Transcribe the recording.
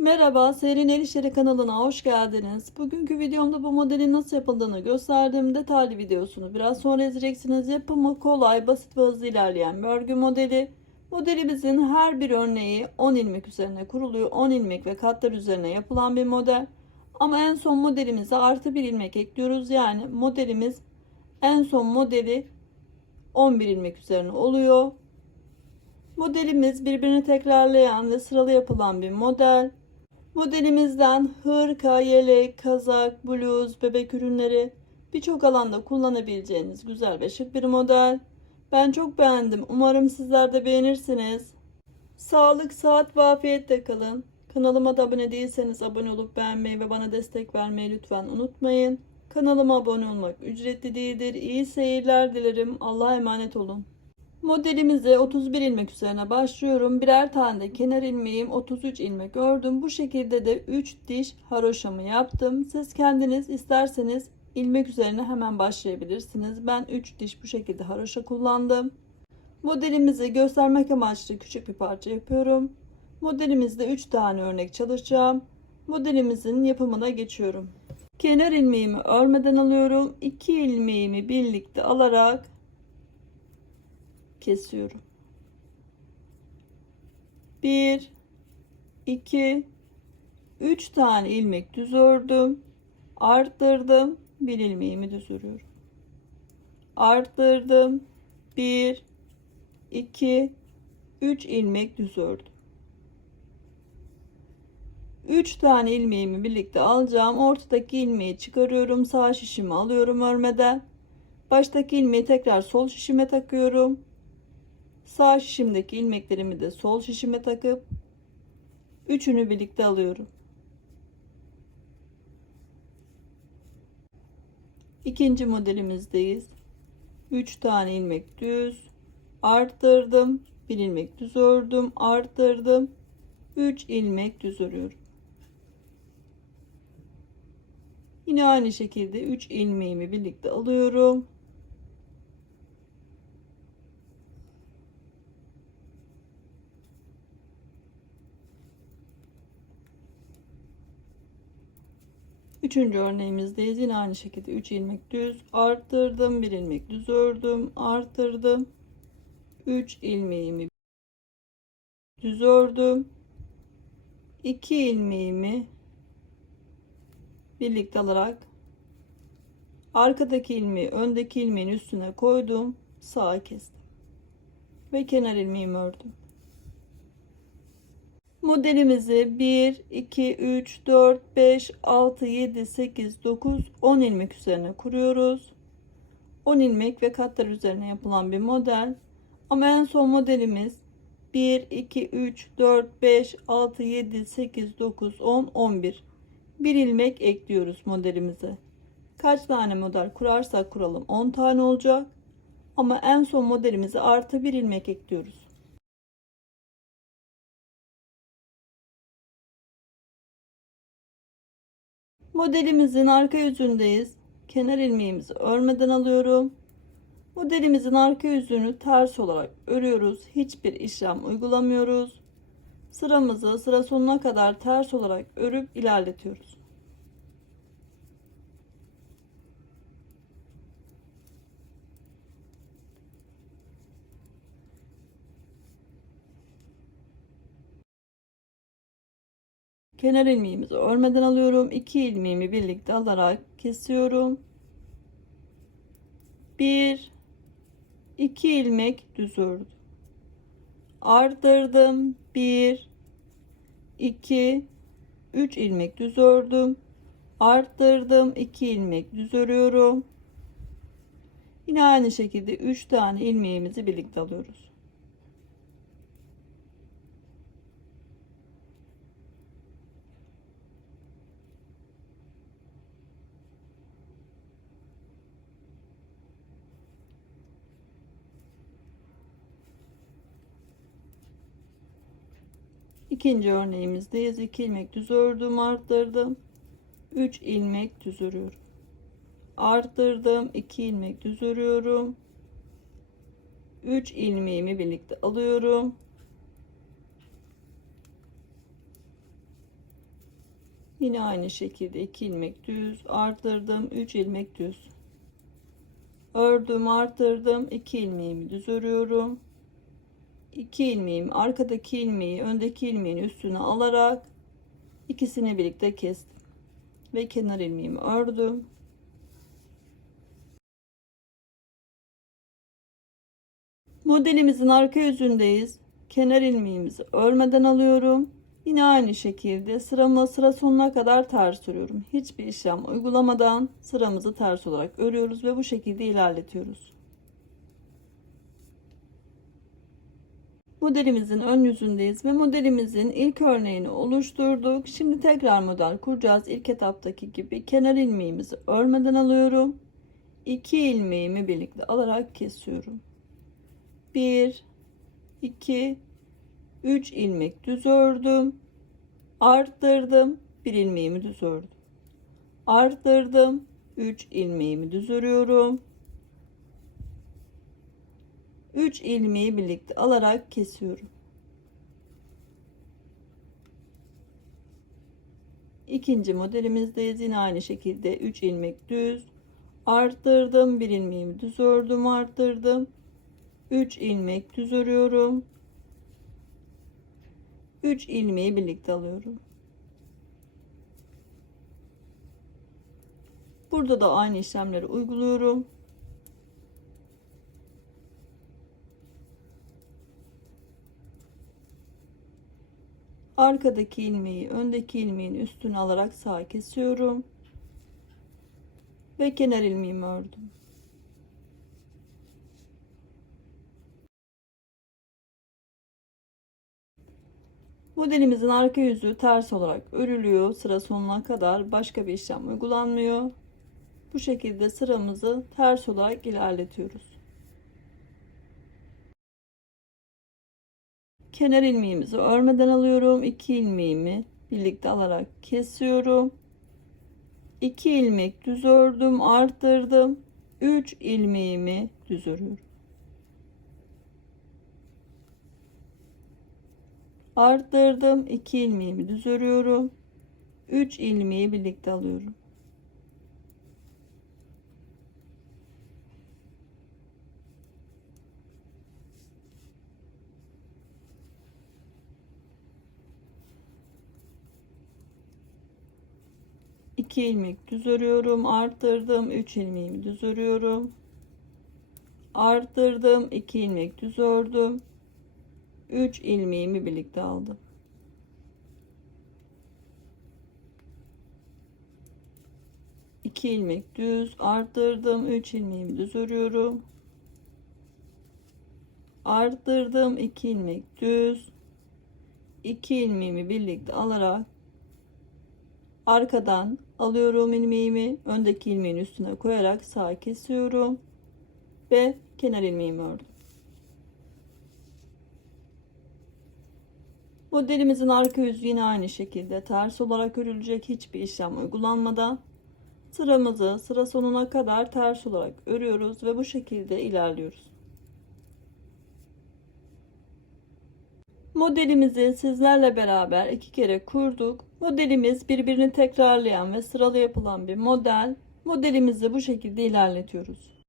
Merhaba, Serin El İşleri kanalına hoş geldiniz. Bugünkü videomda bu modelin nasıl yapıldığını gösterdim. Detaylı videosunu biraz sonra izleyeceksiniz. Yapımı kolay, basit ve hızlı ilerleyen bir örgü modeli. Modelimizin her bir örneği 10 ilmek üzerine kuruluyor. 10 ilmek ve katlar üzerine yapılan bir model. Ama en son modelimize artı bir ilmek ekliyoruz. Yani modelimiz en son modeli 11 ilmek üzerine oluyor. Modelimiz birbirini tekrarlayan ve sıralı yapılan bir model. Modelimizden hırka, yelek, kazak, bluz, bebek ürünleri birçok alanda kullanabileceğiniz güzel ve şık bir model. Ben çok beğendim. Umarım sizler de beğenirsiniz. Sağlık, saat ve afiyetle kalın. Kanalıma da abone değilseniz abone olup beğenmeyi ve bana destek vermeyi lütfen unutmayın. Kanalıma abone olmak ücretli değildir. İyi seyirler dilerim. Allah'a emanet olun. Modelimize 31 ilmek üzerine başlıyorum. Birer tane de kenar ilmeğim 33 ilmek ördüm. Bu şekilde de 3 diş haroşamı yaptım. Siz kendiniz isterseniz ilmek üzerine hemen başlayabilirsiniz. Ben 3 diş bu şekilde haroşa kullandım. Modelimizi göstermek amaçlı küçük bir parça yapıyorum. Modelimizde 3 tane örnek çalışacağım. Modelimizin yapımına geçiyorum. Kenar ilmeğimi örmeden alıyorum. 2 ilmeğimi birlikte alarak kesiyorum. 1 2 3 tane ilmek düz ördüm. Arttırdım. Bir ilmeğimi düz örüyorum. Arttırdım. 1 2 3 ilmek düz ördüm. 3 tane ilmeğimi birlikte alacağım. Ortadaki ilmeği çıkarıyorum. Sağ şişimi alıyorum örmeden. Baştaki ilmeği tekrar sol şişime takıyorum. Sağ şişimdeki ilmeklerimi de sol şişime takıp üçünü birlikte alıyorum. İkinci modelimizdeyiz. 3 tane ilmek düz arttırdım. Bir ilmek düz ördüm, arttırdım. 3 ilmek düz örüyorum. Yine aynı şekilde 3 ilmeğimi birlikte alıyorum. Üçüncü örneğimizdeyiz. Yine aynı şekilde 3 ilmek düz arttırdım. Bir ilmek düz ördüm. Arttırdım. 3 ilmeğimi düz ördüm. 2 ilmeğimi birlikte alarak arkadaki ilmeği öndeki ilmeğin üstüne koydum. Sağa kestim. Ve kenar ilmeğimi ördüm. Modelimizi 1, 2, 3, 4, 5, 6, 7, 8, 9, 10 ilmek üzerine kuruyoruz. 10 ilmek ve katlar üzerine yapılan bir model. Ama en son modelimiz 1, 2, 3, 4, 5, 6, 7, 8, 9, 10, 11. Bir ilmek ekliyoruz modelimize. Kaç tane model kurarsak kuralım 10 tane olacak. Ama en son modelimize artı bir ilmek ekliyoruz. Modelimizin arka yüzündeyiz. Kenar ilmeğimizi örmeden alıyorum. Modelimizin arka yüzünü ters olarak örüyoruz. Hiçbir işlem uygulamıyoruz. Sıramızı sıra sonuna kadar ters olarak örüp ilerletiyoruz. Kenar ilmeğimizi örmeden alıyorum. 2 ilmeğimi birlikte alarak kesiyorum. 1 2 ilmek düz ördüm. Arttırdım. 1 2 3 ilmek düz ördüm. Arttırdım. 2 ilmek düz örüyorum. Yine aynı şekilde 3 tane ilmeğimizi birlikte alıyoruz. İkinci örneğimizdeyiz. 2 ilmek düz ördüm, arttırdım. 3 ilmek düz örüyorum. Arttırdım, 2 ilmek düz örüyorum. 3 ilmeğimi birlikte alıyorum. Yine aynı şekilde 2 ilmek düz arttırdım 3 ilmek düz ördüm arttırdım 2 ilmeğimi düz örüyorum 2 ilmeğimi arkadaki ilmeği öndeki ilmeğin üstüne alarak ikisini birlikte kestim ve kenar ilmeğimi ördüm modelimizin arka yüzündeyiz kenar ilmeğimizi örmeden alıyorum Yine aynı şekilde sıramla sıra sonuna kadar ters örüyorum. Hiçbir işlem uygulamadan sıramızı ters olarak örüyoruz ve bu şekilde ilerletiyoruz. Modelimizin ön yüzündeyiz ve modelimizin ilk örneğini oluşturduk. Şimdi tekrar model kuracağız. İlk etaptaki gibi kenar ilmeğimizi örmeden alıyorum. 2 ilmeğimi birlikte alarak kesiyorum. 1 2 3 ilmek düz ördüm. Arttırdım. 1 ilmeğimi düz ördüm. Arttırdım. 3 ilmeğimi düz örüyorum. 3 ilmeği birlikte alarak kesiyorum. İkinci modelimizdeyiz. Yine aynı şekilde 3 ilmek düz arttırdım. 1 ilmeğimi düz ördüm, arttırdım. 3 ilmek düz örüyorum. 3 ilmeği birlikte alıyorum. Burada da aynı işlemleri uyguluyorum. Arkadaki ilmeği öndeki ilmeğin üstüne alarak sağ kesiyorum. Ve kenar ilmeğimi ördüm. Modelimizin arka yüzü ters olarak örülüyor. Sıra sonuna kadar başka bir işlem uygulanmıyor. Bu şekilde sıramızı ters olarak ilerletiyoruz. Kenar ilmeğimizi örmeden alıyorum. 2 ilmeğimi birlikte alarak kesiyorum. 2 ilmek düz ördüm, arttırdım. 3 ilmeğimi düz örüyorum. arttırdım 2 ilmeğimi düz örüyorum 3 ilmeği birlikte alıyorum İki ilmek düz örüyorum arttırdım 3 ilmeğimi düz örüyorum. Arttırdım 2 ilmek düz ördüm. 3 ilmeğimi birlikte aldım. İki ilmek düz arttırdım 3 ilmeğimi düz örüyorum. Arttırdım 2 ilmek düz. 2 ilmeğimi birlikte alarak arkadan alıyorum ilmeğimi öndeki ilmeğin üstüne koyarak sağ kesiyorum ve kenar ilmeğimi ördüm Modelimizin arka yüzü yine aynı şekilde ters olarak örülecek hiçbir işlem uygulanmadan sıramızı sıra sonuna kadar ters olarak örüyoruz ve bu şekilde ilerliyoruz. Modelimizi sizlerle beraber iki kere kurduk. Modelimiz birbirini tekrarlayan ve sıralı yapılan bir model. Modelimizi bu şekilde ilerletiyoruz.